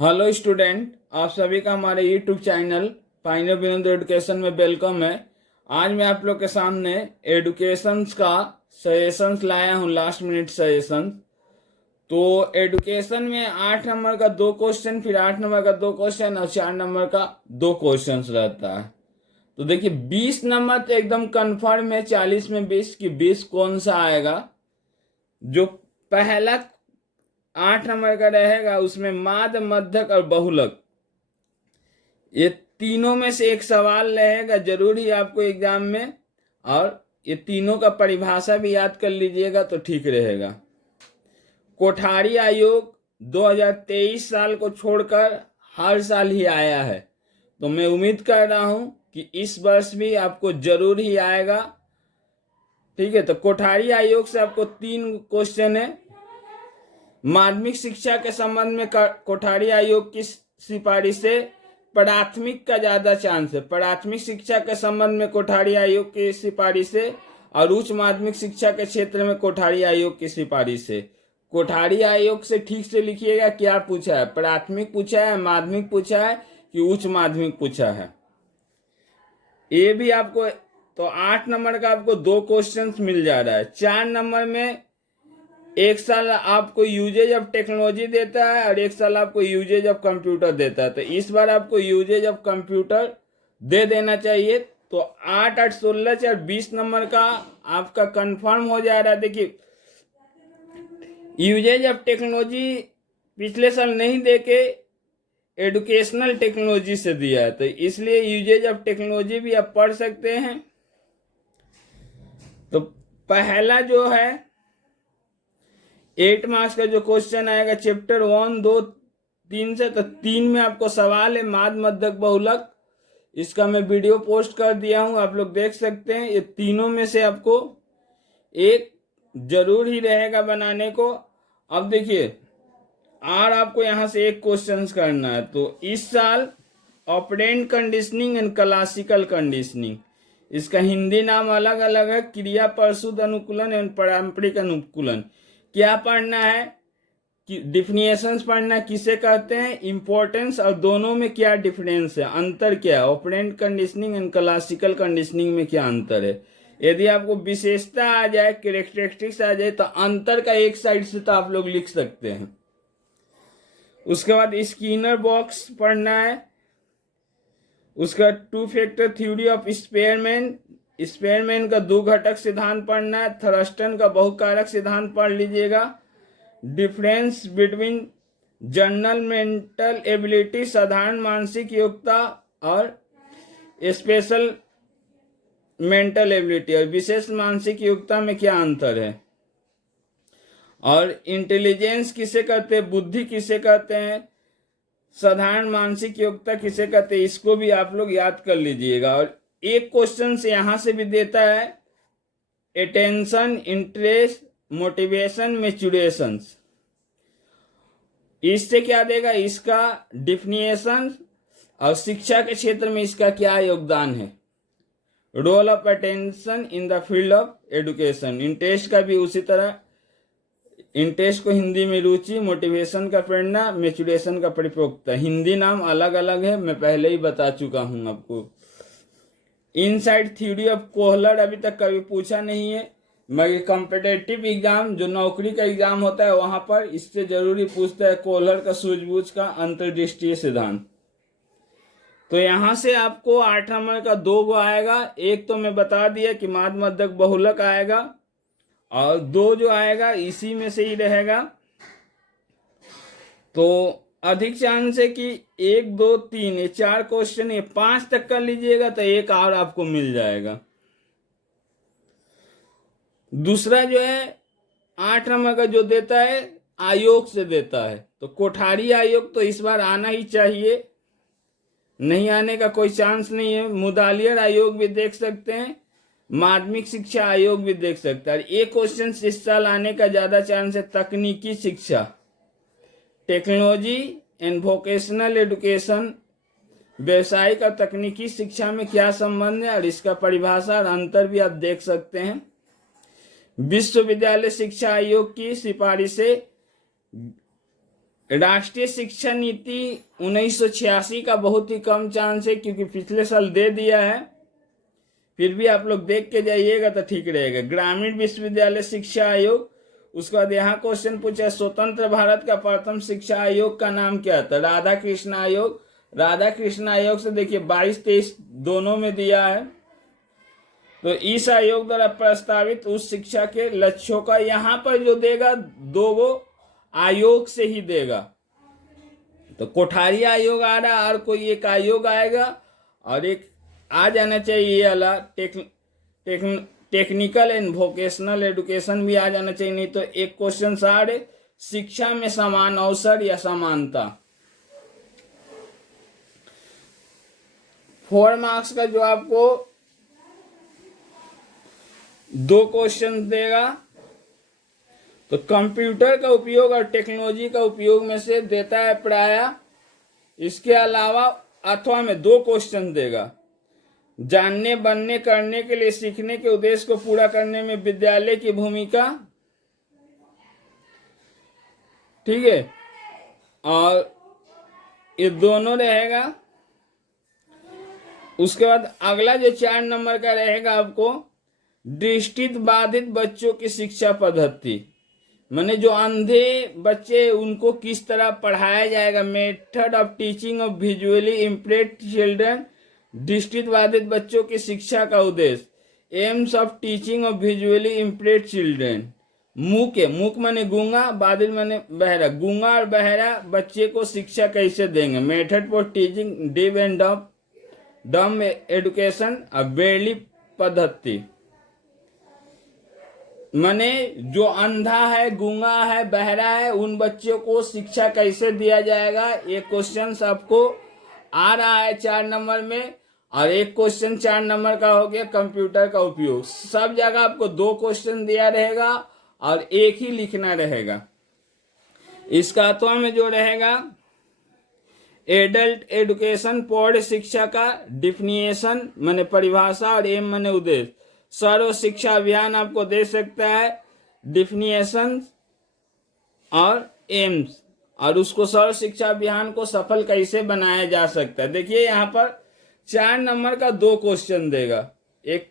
Hello student, आप सभी का हमारे यूट्यूब चैनल पाइनियर बिंदु एजुकेशन में वेलकम है। आज मैं आप लोग के सामने एडुकेशंस का सजेशंस लाया हूँ, लास्ट मिनट सजेशन। तो एडुकेशन में 8 नंबर का 2 क्वेश्चन, फिर 8 नंबर का 2 क्वेश्चन और 4 नंबर का 2 क्वेश्चन रहता है। तो देखिए 20 नंबर तो एकदम कन्फर्म है, 40 में 20 की 20 कौन सा आएगा। जो पहला 8 नंबर का रहेगा उसमें माद, मध्यक और बहुलक, ये तीनों में से एक सवाल रहेगा जरूर ही आपको एग्जाम में, और ये तीनों का परिभाषा भी याद कर लीजिएगा तो ठीक रहेगा। कोठारी आयोग 2023 साल को छोड़कर हर साल ही आया है, तो मैं उम्मीद कर रहा हूं कि इस वर्ष भी आपको जरूर ही आएगा। ठीक है, तो कोठारी आयोग से आपको 3 क्वेश्चन है। माध्यमिक शिक्षा के संबंध में कोठारी आयोग की सिफारिश से प्राथमिक का ज्यादा चांस है। प्राथमिक शिक्षा के संबंध में कोठारी आयोग की सिफारिश है और उच्च माध्यमिक शिक्षा के क्षेत्र में कोठारी आयोग की सिफारिश है। कोठारी आयोग से ठीक से लिखिएगा क्या पूछा है, प्राथमिक पूछा है, माध्यमिक पूछा है कि उच्च माध्यमिक पूछा है। ये भी आपको, तो 8 नंबर का आपको 2 क्वेश्चंस मिल जा रहा है। 4 नंबर में एक साल आपको यूजेज ऑफ टेक्नोलॉजी देता है और एक साल आपको यूजेज ऑफ कंप्यूटर देता है। तो इस बार आपको यूजेज ऑफ कंप्यूटर दे देना चाहिए। तो 8, 8, 16, 4, 20 नंबर का आपका कंफर्म हो जा रहा है। देखिए यूजेज ऑफ टेक्नोलॉजी पिछले साल नहीं देके एडुकेशनल टेक्नोलॉजी से दिया है, तो इसलिए यूजेज ऑफ टेक्नोलॉजी भी आप पढ़ सकते हैं। तो पहला जो है 8 मार्क्स का जो क्वेश्चन आएगा चैप्टर 1, 2, 3 से, तो 3 में आपको सवाल है माद, मध्यक, बहुलक। इसका मैं वीडियो पोस्ट कर दिया हूं, आप लोग देख सकते हैं। ये तीनों में से आपको एक जरूर ही रहेगा बनाने को। अब देखिए और आपको यहां से एक क्वेश्चन करना है। तो इस साल operant conditioning and classical conditioning, इसका हिंदी नाम अलग अलग है, क्रिया प्रसूत अनुकूलन एवं पारंपरिक अनुकूलन। क्या पढ़ना है कि डिफिनेशंस पढ़ना है, किसे कहते हैं, इंपॉर्टेंस, और दोनों में क्या डिफरेंस है, अंतर क्या है, operant conditioning and classical conditioning में क्या अंतर है। यदि आपको विशेषता आ जाए, कैरेक्टरिस्टिक्स आ जाए, तो अंतर का एक साइड से तो आप लोग लिख सकते हैं। उसके बाद स्किनर बॉक्स पढ़ना है। उसका 2 factor theory of Spearman, Spearman का 2 घटक सिद्धांत पढ़ना है। थर्स्टन का बहुकारक सिद्धांत पढ़ लीजिएगा। Difference between general mental ability, साधारण मानसिक योग्यता, और स्पेशल मेंटल एबिलिटी और विशेष मानसिक योग्यता में क्या अंतर है। और इंटेलिजेंस किसे कहते हैं, बुद्धि किसे कहते हैं, साधारण मानसिक योग्यता किसे कहते हैं, इसको भी आप लोग याद कर लीजिएगा। और एक क्वेश्चन से यहां से भी देता है अटेंशन, इंटरेस्ट, मोटिवेशन, मैच्योरेशन। इससे क्या देगा, इसका डिफिनेशन और शिक्षा के क्षेत्र में इसका क्या योगदान है। Role of attention in the field of education, interest का भी उसी तरह, इंटरेस्ट को हिंदी में रुचि, मोटिवेशन का प्रेरणा, मैच्योरेशन का परिपक्वता। हिंदी नाम अलग अलग है, मैं पहले ही बता चुका हूं आपको। इनसाइड थ्योरी ऑफ कोहलर अभी तक कभी पूछा नहीं है, मगर कॉम्पिटेटिव एग्जाम जो नौकरी का एग्जाम होता है वहां पर इससे जरूरी पूछता है कोहलर का सूझबूझ का अंतर्दृष्टीय सिद्धांत। तो यहां से आपको 8 नंबर का 2 गो आएगा। एक तो मैं बता दिया कि माद, मध्यक, बहुलक आएगा, और 2 जो आएगा इसी में से ही रहेगा। तो अधिक चांस है कि 1, 2, 3, ये 4 क्वेश्चन, ये 5 तक कर लीजिएगा तो एक और आपको मिल जाएगा। दूसरा जो है 8 नंबर का जो देता है आयोग से देता है, तो कोठारी आयोग तो इस बार आना ही चाहिए, नहीं आने का कोई चांस नहीं है। मुदालियर आयोग भी देख सकते हैं, माध्यमिक शिक्षा आयोग भी देख सकता है। एक क्वेश्चन इस साल आने का ज्यादा चांस है तकनीकी शिक्षा, टेक्नोलॉजी एंड वोकेशनल एजुकेशन, व्यवसायिक और तकनीकी शिक्षा में क्या संबंध है और इसका परिभाषा और अंतर भी आप देख सकते हैं। विश्वविद्यालय शिक्षा आयोग की सिफारिशें राष्ट्रीय शिक्षा नीति 1986 का बहुत ही कम चांस है, क्योंकि पिछले साल दे दिया है, फिर भी आप लोग देख के जाइएगा तो ठीक रहेगा। ग्रामीण विश्वविद्यालय शिक्षा आयोग, उसके बाद यहाँ क्वेश्चन पूछा स्वतंत्र भारत का प्रथम शिक्षा आयोग का नाम क्या था? राधा कृष्ण आयोग। राधा कृष्ण आयोग से देखिए 22-23 दोनों में दिया है। तो इस आयोग द्वारा प्रस्तावित उस शिक्षा के लक्ष्यों का यहाँ पर जो देगा दो वो आयोग से ही देगा। तो कोठारी आयोग आ रहा और कोई एक आयोग आएगा, और एक आ जाना चाहिए ये वाला टेक्निकल एंड वोकेशनल एजुकेशन भी आ जाना चाहिए। नहीं तो एक क्वेश्चन सारे शिक्षा में समान अवसर या समानता, 4 मार्क्स का जो आपको 2 क्वेश्चन देगा। तो कंप्यूटर का उपयोग और टेक्नोलॉजी का उपयोग में से देता है प्राय। इसके अलावा अथवा में 2 क्वेश्चन देगा। जानने, बनने, करने के लिए सीखने के उद्देश्य को पूरा करने में विद्यालय की भूमिका, ठीक है, और ये दोनों रहेगा। उसके बाद अगला जो 4 नंबर का रहेगा आपको दृष्टि बाधित बच्चों की शिक्षा पद्धति, माने जो अंधे बच्चे उनको किस तरह पढ़ाया जाएगा। Method of teaching of visually impaired children, दृष्टि बाधित बच्चों की शिक्षा का उद्देश्य। AIIMS of teaching of visually impaired children, मूक माने गूंगा, बाधित माने बहरा। गूंगा और बहरा बच्चे को शिक्षा कैसे देंगे। Method for teaching deaf and डम एजुकेशन, ब्रेली पद्धति, माने जो अंधा है, गूंगा है, बहरा है, उन बच्चों को शिक्षा कैसे दिया जाएगा। ये क्वेश्चन आपको आ रहा है 4 नंबर में, और एक क्वेश्चन 4 नंबर का हो गया कंप्यूटर का उपयोग। सब जगह आपको 2 क्वेश्चन दिया रहेगा और एक ही लिखना रहेगा। इसका अथवा में जो रहेगा एडल्ट एजुकेशन, पौध शिक्षा का डिफिनिएशन माने परिभाषा, और एम माने उद्देश्य। सर्व शिक्षा अभियान आपको दे सकता है डिफिनिएशन और एम्स, और उसको सर्व शिक्षा अभियान को सफल कैसे बनाया जा सकता है। देखिए यहाँ पर 4 नंबर का 2 क्वेश्चन देगा। एक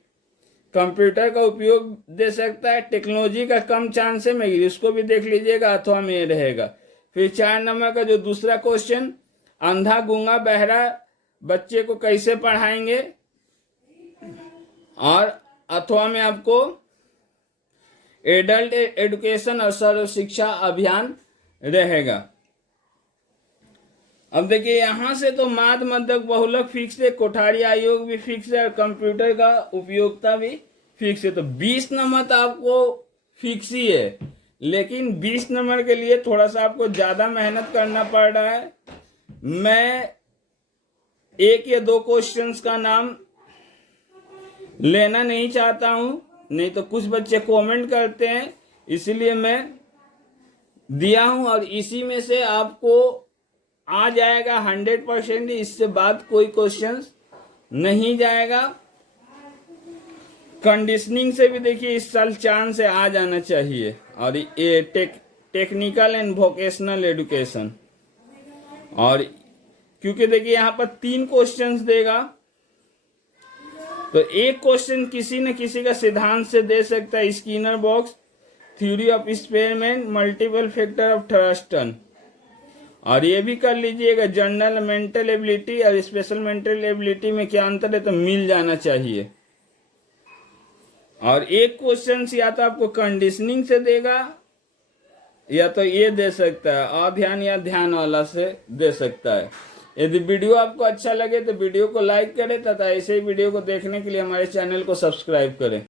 कंप्यूटर का उपयोग दे सकता है, टेक्नोलॉजी का कम चांस है, मैं इसको भी देख लीजिएगा, अथवा में रहेगा। फिर 4 नंबर का जो दूसरा क्वेश्चन अंधा, गूंगा, बहरा बच्चे को कैसे पढ़ाएंगे, और अथवा में आपको एडल्ट एजुकेशन और सर्व शिक्षा अभियान रहेगा। अब देखिए यहां से तो माध्य मध्यक बहुलक फिक्स है, कोठारी आयोग भी फिक्स है, और कंप्यूटर का उपयोगिता भी फिक्स है। तो 20 नंबर तो आपको फिक्स ही है, लेकिन 20 नंबर के लिए थोड़ा सा आपको ज्यादा मेहनत करना पड़ रहा है। मैं 1 या 2 क्वेश्चंस का नाम लेना नहीं चाहता हूं, नहीं तो कुछ बच्चे कमेंट करते हैं, इसलिए मैं दिया हूं। और इसी में से आपको आ जाएगा 100%, इससे बाद कोई क्वेश्चंस नहीं जाएगा। कंडीशनिंग से भी देखिए इस साल चांस से आ जाना चाहिए, और ये टेक्निकल एंड वोकेशनल एजुकेशन, और क्योंकि देखिए यहाँ पर 3 क्वेश्चंस देगा, तो एक क्वेश्चन किसी न किसी का सिद्धांत से दे सकता है। Skinner box, theory of experiment, multiple factor of Thurston, और ये भी कर लीजिएगा जनरल मेंटल एबिलिटी और स्पेशल मेंटल एबिलिटी में क्या अंतर है, तो मिल जाना चाहिए। और एक क्वेश्चन या तो आपको कंडीशनिंग से देगा, या तो ये दे सकता है अध्यान या ध्यान वाला से दे सकता है। यदि वीडियो आपको अच्छा लगे तो वीडियो को लाइक करें तथा ऐसे ही वीडियो को देखने के लिए हमारे चैनल को सब्सक्राइब करें।